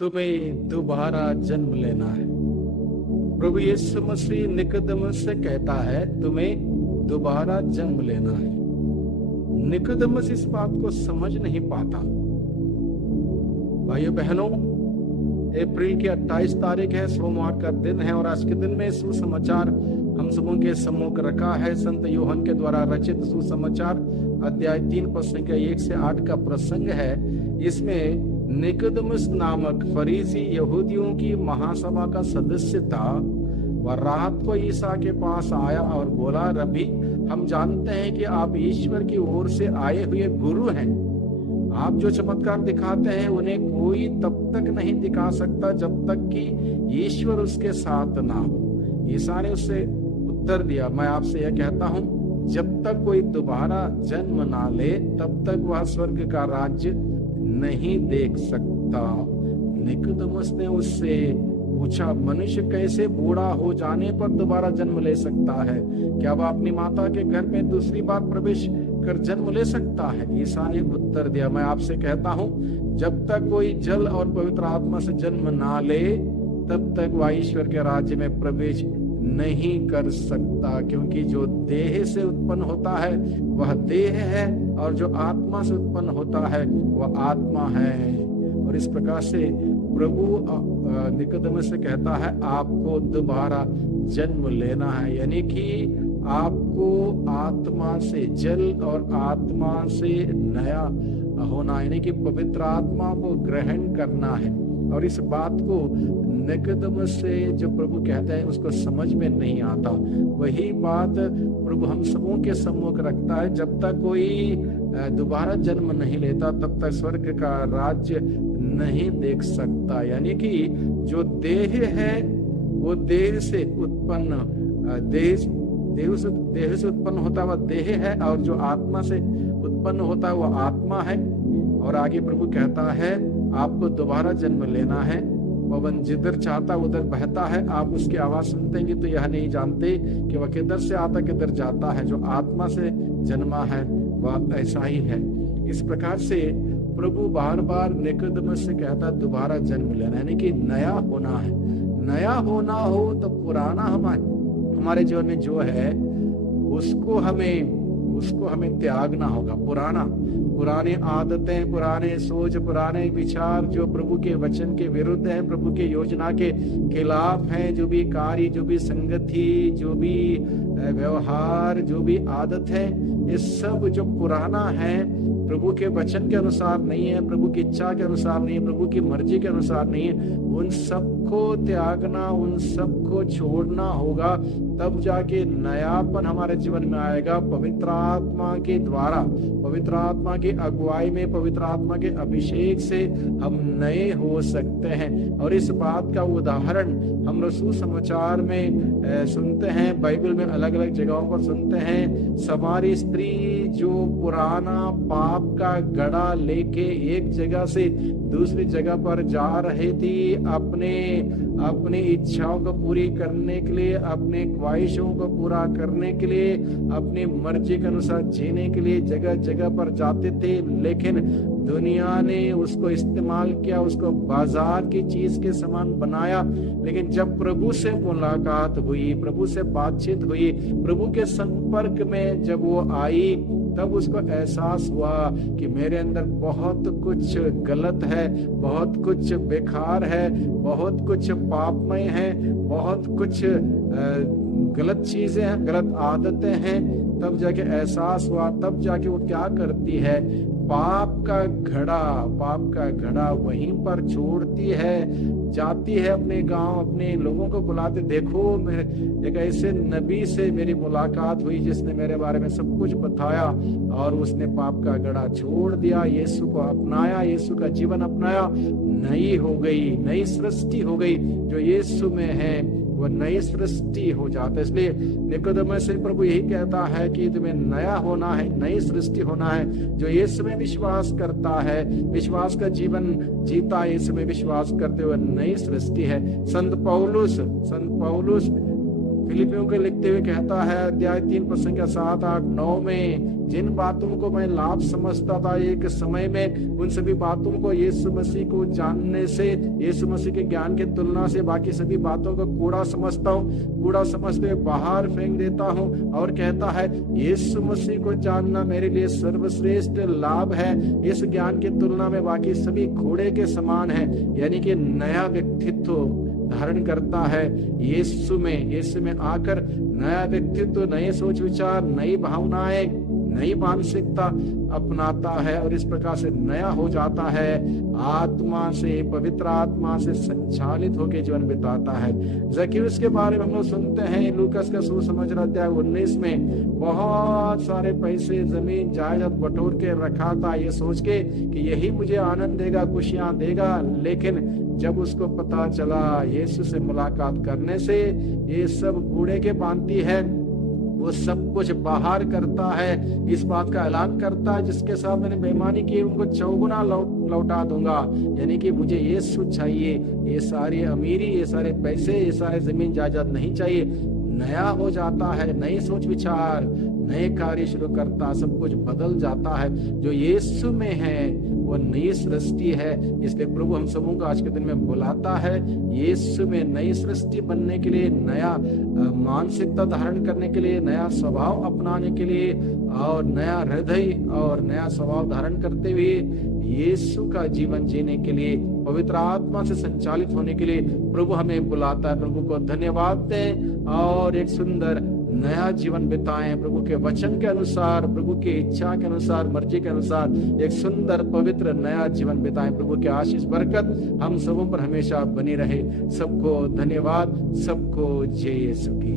तुम्हें दोबारा जन्म लेना है। प्रभु यीशु मसीह निकोदेमुस से कहता है तुम्हें दोबारा जन्म लेना है। निकोदेमुस इस बात को समझ नहीं पाता। भाइयों बहनों, अप्रैल की 28 तारीख है, सोमवार का दिन है और आज के दिन में सुसमाचार हम सबों के सम्मुख रखा है। संत यूहन्ना के द्वारा रचित सुसमाचार अध्याय 3 पद संख्या 1 से 8 का प्रसंग है। इसमें निकोदेमुस नामक फरीसी यहूदियों की महासभा का सदस्य था। वह रात को ईसा के पास आया और बोला, रब्बी, हम जानते हैं कि आप ईश्वर की ओर से आए हुए गुरु हैं। आप जो चमत्कार दिखाते हैं उन्हें कोई तब तक नहीं दिखा सकता जब तक कि ईश्वर उसके साथ ना हो। ईसा ने उससे उत्तर दिया, मैं आपसे यह कहता हूं, जब तक कोई दोबारा जन्म ना ले तब तक वह स्वर्ग का राज्य नहीं देख सकता। निकोदेमुस ने उससे पूछा, मनुष्य कैसे बूढ़ा हो जाने पर दोबारा जन्म ले सकता है? क्या वह अपनी माता के घर में दूसरी बार प्रवेश कर जन्म ले सकता है? ईसा ने उत्तर दिया, मैं आपसे कहता हूं, जब तक कोई जल और पवित्र आत्मा से जन्म ना ले तब तक वह ईश्वर के राज्य में प्रवेश नहीं कर सकता। क्योंकि जो देह से उत्पन्न होता है वह देह है और जो आत्मा से उत्पन्न होता है वह आत्मा है। और इस प्रकार से प्रभु निकोदेमुस से कहता है आपको दोबारा जन्म लेना है, यानी कि आपको आत्मा से, जल और आत्मा से नया होना, यानी कि पवित्र आत्मा को ग्रहण करना है। और इस बात को निकोदेमुस से जो प्रभु कहते हैं उसको समझ में नहीं आता। वही बात प्रभु हम सबों के सम्मुख रखता है, जब तक कोई दोबारा जन्म नहीं लेता तब तक स्वर्ग का राज्य नहीं देख सकता। यानी कि जो देह है वो देह से उत्पन्न देह से उत्पन्न होता हुआ देह है, और जो आत्मा से उत्पन्न होता है वह आत्मा है। और आगे प्रभु कहता है आपको दोबारा जन्म लेना है। पवन जिधर चाहता उधर बहता है, आप उसकी आवाज सुनते हैं तो यह नहीं जानते कि वह किधर से आता किधर जाता है। जो आत्मा से जन्मा है वह ऐसा ही है। इस प्रकार से प्रभु बार बार निकोदेमुस से कहता दोबारा जन्म लेना, यानी कि नया होना है। नया होना हो तो पुराना हमारे जीवन में जो है उसको हमें त्यागना होगा। पुराने आदतें, पुराने सोच, पुराने विचार जो प्रभु के वचन के विरुद्ध है, प्रभु के योजना के खिलाफ है, जो भी कार्य, जो भी संगति, जो भी व्यवहार, जो भी आदत है, ये सब जो पुराना है, प्रभु के वचन के अनुसार नहीं है, प्रभु की इच्छा के अनुसार नहीं है, प्रभु की मर्जी के अनुसार नहीं है, उन सबको त्यागना, उन सबको छोड़ना होगा। तब जाके नयापन हमारे जीवन में आएगा। पवित्र आत्मा के द्वारा, पवित्र आत्मा की अगुवाई में, पवित्र आत्मा के अभिषेक से हम नए हो सकते हैं। और इस बात का उदाहरण हम सुसमाचार में सुनते हैं, बाइबल में अलग अलग जगहों पर सुनते हैं। समारी स्त्री जो पुराना पाप का घड़ा लेके एक जगह से दूसरी जगह पर जा रही थी, अपनी इच्छाओं को पूरी करने के लिए, अपने ख्वाहिशों को पूरा करने के लिए, अपनी मर्जी के अनुसार जीने के लिए जगह जगह पर जाते थे। लेकिन दुनिया ने उसको इस्तेमाल किया, उसको बाजार की चीज के समान बनाया। लेकिन जब प्रभु से मुलाकात हुई, प्रभु से बातचीत हुई, प्रभु के संपर्क में जब वो आई, तब उसको एहसास हुआ कि मेरे अंदर बहुत कुछ गलत है, बहुत कुछ बेकार है, बहुत कुछ पापमय है, बहुत कुछ गलत चीजें हैं, गलत आदतें हैं। तब जाके एहसास हुआ, तब जाके वो क्या करती है, पाप का घड़ा वहीं पर छोड़ती है, जाती है अपने गांव, अपने लोगों को बुलाते, देखो एक ऐसे नबी से मेरी मुलाकात हुई जिसने मेरे बारे में सब कुछ बताया, और उसने पाप का घड़ा छोड़ दिया, यीशु को अपनाया, यीशु का जीवन अपनाया, नई हो गई, नई सृष्टि हो गई। जो यीशु में है वो नई सृष्टि हो जाता है। इसलिए निकोदेमुस से प्रभु यही कहता है कि तुम्हें नया होना है, नई सृष्टि होना है। जो यीशु में विश्वास करता है, विश्वास का जीवन जीता है, यीशु में विश्वास करते हुए नई सृष्टि है। संत पौलुस फिलिपियों को लिखते हुए कहता है अध्याय 3 पद संख्या 7, 8, 9 में, जिन बातों को मैं लाभ समझता था एक समय में, उन सभी बातों को यीशु मसीह को जानने से, यीशु मसीह के ज्ञान की तुलना से बाकी सभी बातों को कूड़ा समझता हूँ, कूड़ा समझते हुए बाहर फेंक देता हूँ। और कहता है यीशु मसीह को जानना मेरे लिए सर्वश्रेष्ठ लाभ है, इस ज्ञान की तुलना में बाकी सभी कूड़े के समान है। यानी कि नया व्यक्तित्व धारण करता है यीशु में आकर, नया व्यक्तित्व, नए सोच विचार, नई भावनाएं, नई मानसिकता अपनाता है और इस प्रकार से नया हो जाता है, आत्मा से, पवित्र आत्मा से संचालित होकर जीवन बिताता है। जक्कैयुस के बारे में हम लोग सुनते हैं लूकास का सुसमाचार अध्याय 19 में, बहुत सारे पैसे, जमीन जायदाद बटोर के रखा था ये सोच के कि यही मुझे आनंद देगा, खुशियां देगा। लेकिन जब उसको पता चला यीशु से मुलाकात करने से ये सब कूड़े के भांति है, वो सब कुछ बाहर करता है, इस बात का ऐलान करता है जिसके साथ मैंने बेईमानी की उनको चौगुना लौटा दूंगा। यानी कि मुझे यीशु चाहिए, ये सारी अमीरी, ये सारे पैसे, ये सारे जमीन जायदाद नहीं चाहिए। नया हो जाता है, नई सोच विचार, नए कार्य शुरू करता, सब कुछ बदल जाता है। जो यीशु में है वो नई सृष्टि है। इसलिए प्रभु हम सबों को आज के दिन में बुलाता है यीशु में नई सृष्टि बनने के लिए, नया मानसिकता धारण करने के लिए, नया स्वभाव अपनाने के लिए और नया हृदय और नया स्वभाव धारण करते हुए यीशु का जीवन जीने के लिए, पवित्र आत्मा से संचालित होने के लिए प्रभु हमें बुलाता है। प्रभु को धन्यवाद दें और एक सुंदर नया जीवन बिताएं, प्रभु के वचन के अनुसार, प्रभु की इच्छा के अनुसार, मर्जी के अनुसार एक सुंदर पवित्र नया जीवन बिताएं। प्रभु की आशीष बरकत हम सबों पर हमेशा बनी रहे। सबको धन्यवाद, सबको जय यीशु की।